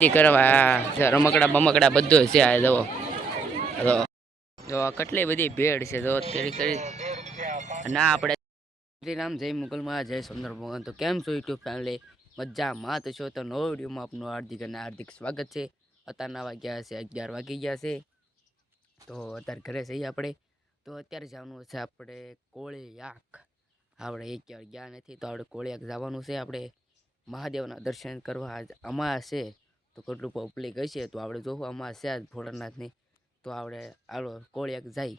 કરવા રમકડા બમકડા બધું છે આ જવો જો કેટલી બધી ભેડ છે જો તેરી કરી ના આપણે નામ જય મુગલમાં જય સુંદર ભગવાન. તો કેમ છો યુટ્યુબ ફેમિલી, મજામાં તો છો? તો નવો વિડીયોમાં આપનું હાર્દિક અને હાર્દિક સ્વાગત છે. અત્યારના વાગ્યા છે 11 વાગી ગયા છે. તો અત્યારે ઘરે જઈએ આપણે. તો અત્યારે જવાનું છે આપણે કોળિયાક. આપણે એક ગયા નથી તો આપણે કોળિયાક જવાનું છે. આપણે મહાદેવના દર્શન કરવા આજ અમાસ છે. તો કેટલું પબ્લિક હશે તો આપણે જોવું અમાસ છે આજ ભોળાનાથની. તો આપણે આલો કોળિયાક જઈ.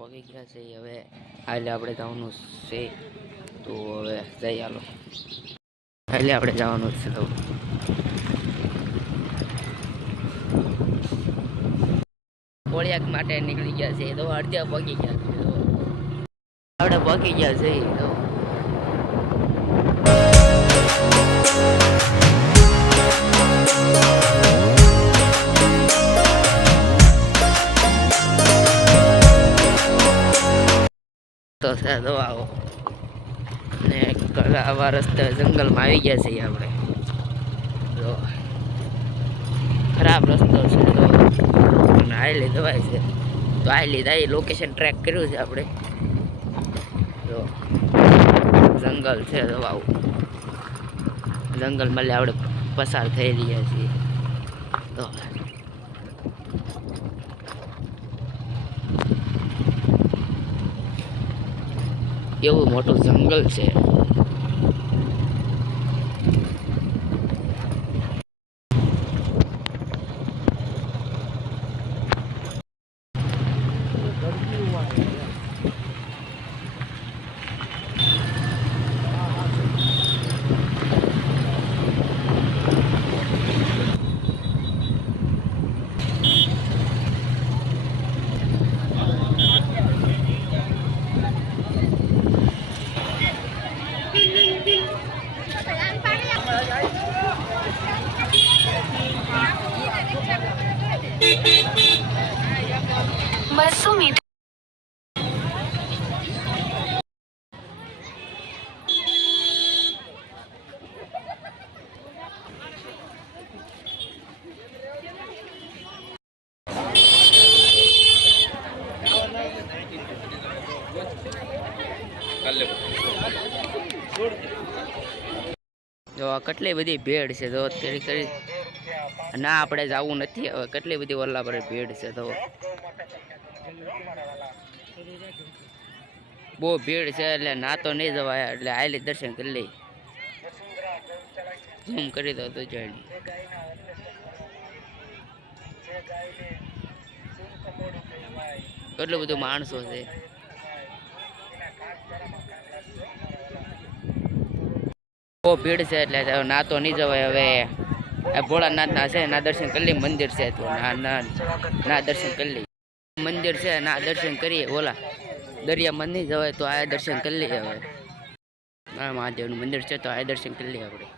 પગી ગયા છે હવે હાલે આપણે જવાનું છે. તો હવે જઈ હાલો હાલે આપણે જવાનું છે. તો કોળિયાક માટે નીકળી ગયા છે. તો અડધા પગી ગયા છે. તો આપણે પગી ગયા છે. તો તો આવો ને આવા રસ્તે જંગલમાં આવી ગયા છીએ આપણે. તો ખરાબ રસ્તો છે. તો હાઈલી દવાય છે. તો હાઈલી દાઈ લોકેશન ટ્રેક કર્યું છે આપણે. તો જંગલ છે. તો આવું જંગલમાં આપણે પસાર થઈ રહ્યા છીએ. તો એવું મોટું જંગલ છે. જો કેટલી બધી ભેડ છે. તો તેરી કરી ના આપણે જવું નથી હવે. કેટલી બધી ઓલા પર ભીડ છે. તો બહુ ભીડ છે એટલે ના તો નહીં જવાય. એટલે આયલી દર્શન કરી લઈ. ઝૂમ કરી દો તો જોઈ કેટલું બધું માણસો છે. બહુ ભીડ છે એટલે ના તો નહીં જવાય. હવે ભોળાનાથ ના છે ના દર્શન કરી લઈ. મંદિર છે તો ના દર્શન કરી લઈ. મંદિર છે ના દર્શન કરીએ. ઓલા દરિયામાં નહીં જવાય તો આ દર્શન કરી લઈએ. હવે મહાદેવનું મંદિર છે તો આ દર્શન કરી લઈએ આપણે.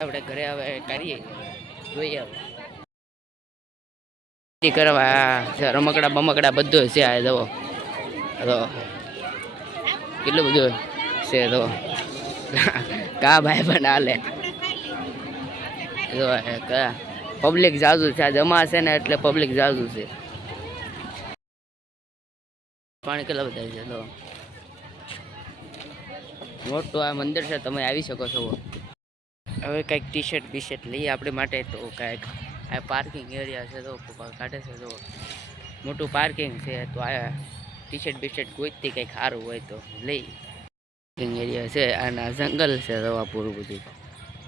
આપણે ઘરે હવે કરીએ જોઈએ. કરવા રમકડા બમકડા બધું છે આ જવો. તો કેટલું બધું છે. તો કા ભાઈ પણ હાલે. પબ્લિક જાજુ છે. આ જમા છે ને એટલે પબ્લિક જાજુ છે. પાણી કેટલા બધા છે. તો મોટું આ મંદિર છે. તમે આવી શકો છો. હવે કંઈક ટી શર્ટ બી શર્ટ લઈએ આપણી માટે. તો કંઈક આ પાર્કિંગ એરિયા છે. તો કાઢે છે. તો મોટું પાર્કિંગ છે. તો આ ટી શર્ટ બી શર્ટ કોઈથી કંઈક સારું હોય તો લઈ. પાર્કિંગ એરિયા છે અને જંગલ છે. દવા પૂરું બધું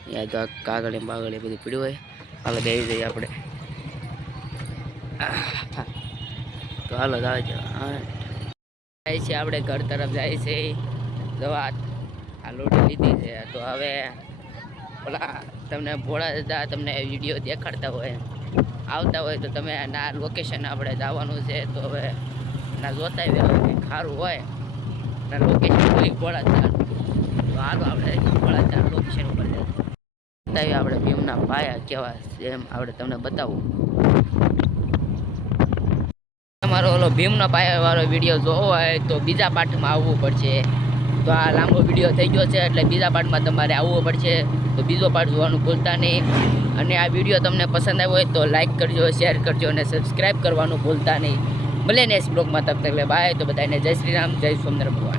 અહીંયા તો કાગળ બાગળ બધું પીડ્યું હોય. હાલ બેસી જઈએ આપણે. તો તો હાલો જાય છે આપણે ઘર તરફ જાય છે. દવા આ લોટી લીધી છે તો હવે ઓલા તમને ભોળા દાદા તમને વિડીયો દેખાડતા હોય આવતા હોય તો તમે ના લોકેશન આપણે જવાનું છે. તો હવે ના જોતા કંઈક સારું હોય ના લોકેશન હોય ભોળા દાદા તો હાલો આપણે ભોળા દાદા લોકેશન ઉપર જઈએ. આપણે ભીમના પાયા કેવા એમ આપણે તમને બતાવું. તમારો ઓલો ભીમનો પાયા વાળો વિડીયો જોવો હોય તો બીજા પાર્ટમાં આવવું પડશે. તો આ લાંબો વિડીયો થઈ ગયો છે એટલે બીજા પાર્ટમાં તમારે આવવું પડશે. તો બીજો પાર્ટ જોવાનું ભૂલતા નહીં. અને આ વિડીયો તમને પસંદ આવ્યો હોય તો લાઈક કરજો, શેર કરજો અને સબસ્ક્રાઈબ કરવાનું ભૂલતા નહીં. મળે નેક્સ્ટ બ્લોગમાં. તબ તક બાય. તો બધાને જય શ્રી રામ, જય સોમનાથ ભગવાન.